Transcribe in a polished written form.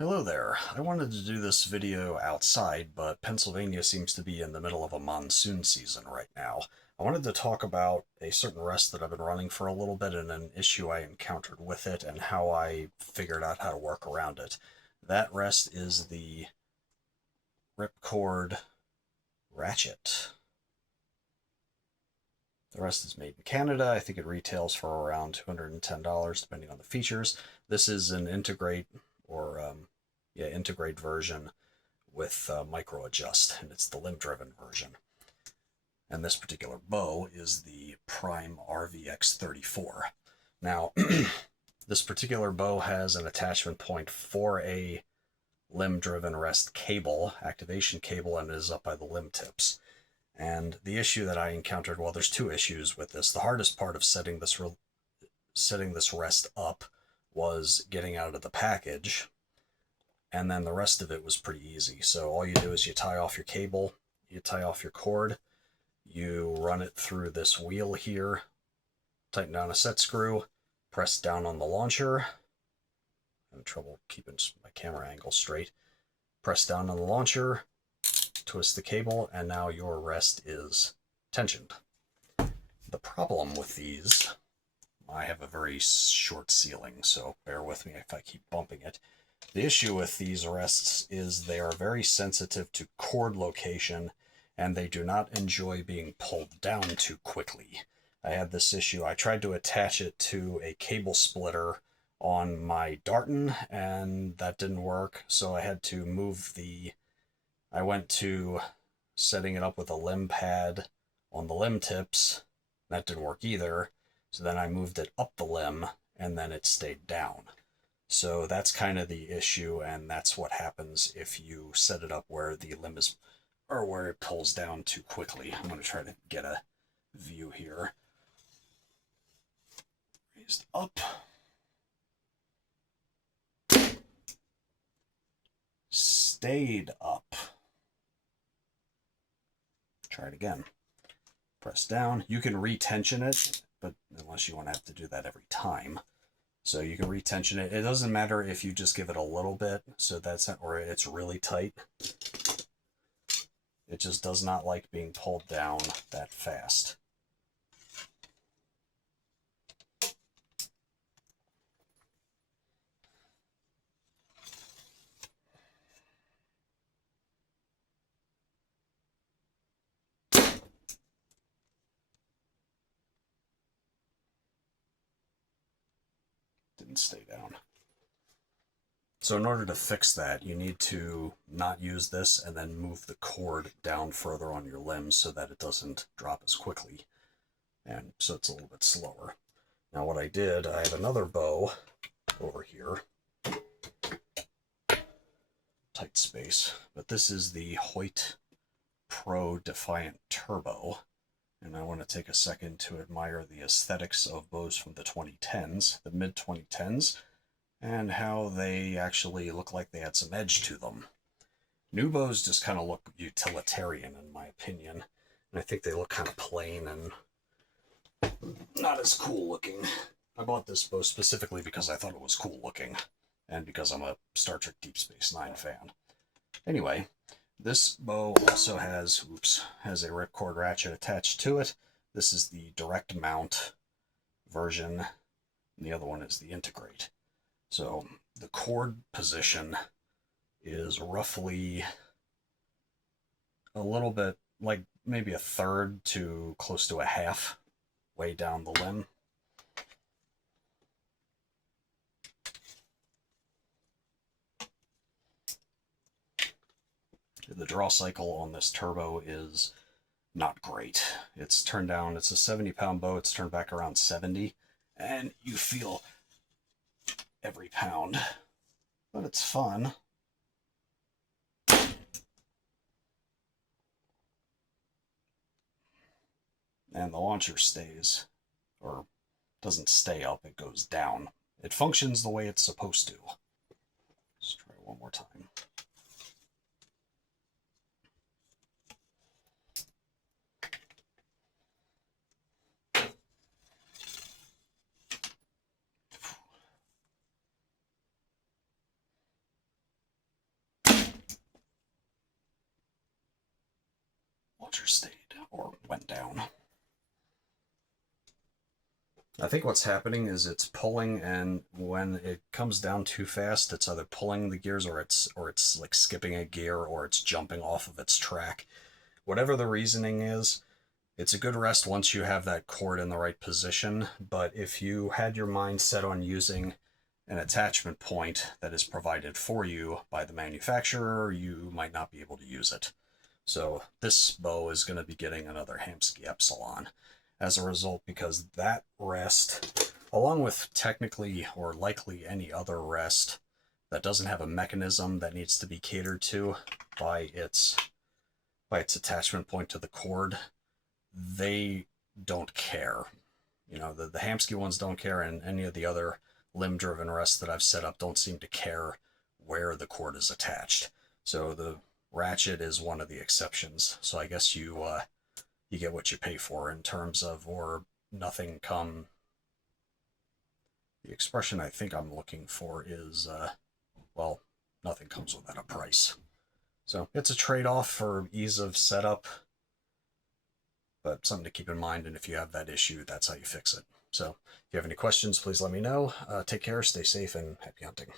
Hello there. I wanted to do this video outside, but Pennsylvania seems to be in the middle of a monsoon season right now. I wanted to talk about a certain rest that I've been running for a little bit and an issue I encountered with it and how I figured out how to work around it. That rest is the Ripcord Ratchet. The rest is made in Canada. I think it retails for around $210 depending on the features. This is an or integrate version with micro adjust, and it's the limb driven version. And this particular bow is the Prime RVX34. Now, this particular bow has an attachment point for a limb driven rest cable, activation cable, and it is up by the limb tips. And the issue that I encountered, well, there's two issues with this. The hardest part of setting this rest up was getting out of the package, and then the rest of it was pretty easy. So all you do is you tie off your cable, you tie off your cord, you run it through this wheel here, tighten down a set screw, press down on the launcher. I'm having trouble keeping my camera angle straight. Press down on the launcher, twist the cable, and now your rest is tensioned. The problem with these, I have a very short ceiling, so bear with me if I keep bumping it. The issue with these rests is they are very sensitive to cord location, and they do not enjoy being pulled down too quickly. I had this issue. I tried to attach it to a cable splitter on my Darton, and that didn't work, so I had to I went to setting it up with a limb pad on the limb tips. That didn't work either, so then I moved it up the limb, and then it stayed down. So that's kind of the issue, and that's what happens if you set it up where the limb is, or where it pulls down too quickly. I'm going to try to get a view here. Raised up. Stayed up. Try it again. Press down. You can retension it, but unless you want to have to do that every time. So you can retension it. It doesn't matter if you just give it a little bit, so that's not, or it's really tight. It just does not like being pulled down that fast. Didn't stay down. So in order to fix that, you need to not use this and then move the cord down further on your limbs so that it doesn't drop as quickly. And so it's a little bit slower. Now what I did, I have another bow over here. Tight space. But this is the Hoyt Pro Defiant Turbo. And I want to take a second to admire the aesthetics of bows from the 2010s, the mid-2010s, and how they actually look like they had some edge to them. New bows just kind of look utilitarian, in my opinion, and I think they look kind of plain and not as cool looking. I bought this bow specifically because I thought it was cool looking, and because I'm a Star Trek Deep Space Nine fan. Anyway, this bow also has a Ripcord Ratchet attached to it. This is the direct mount version, and the other one is the integrate. So the cord position is roughly a little bit, like maybe a third to close to a half way down the limb. The draw cycle on this turbo is not great. It's turned down, it's a 70-pound bow, it's turned back around 70, and you feel every pound, but it's fun. And the launcher stays, or doesn't stay up, it goes down. It functions the way it's supposed to. Let's try one more time. launcher stayed or went down. I think what's happening is it's pulling, and when it comes down too fast, it's either pulling the gears or it's like skipping a gear or it's jumping off of its track. Whatever the reasoning is, it's a good rest once you have that cord in the right position. But if you had your mind set on using an attachment point that is provided for you by the manufacturer, you might not be able to use it. So this bow is going to be getting another Hamskea Epsilon as a result, because that rest, along with technically or likely any other rest that doesn't have a mechanism that needs to be catered to by its attachment point to the cord, they don't care. You know, the Hamskea ones don't care, and any of the other limb-driven rests that I've set up don't seem to care where the cord is attached. So the Ratchet is one of the exceptions. So I guess you get what you pay for in terms of, or nothing come. The expression I think I'm looking for is, well, nothing comes without a price. So it's a trade-off for ease of setup, but something to keep in mind. And if you have that issue, that's how you fix it. So if you have any questions, please let me know. Take care, stay safe, and happy hunting.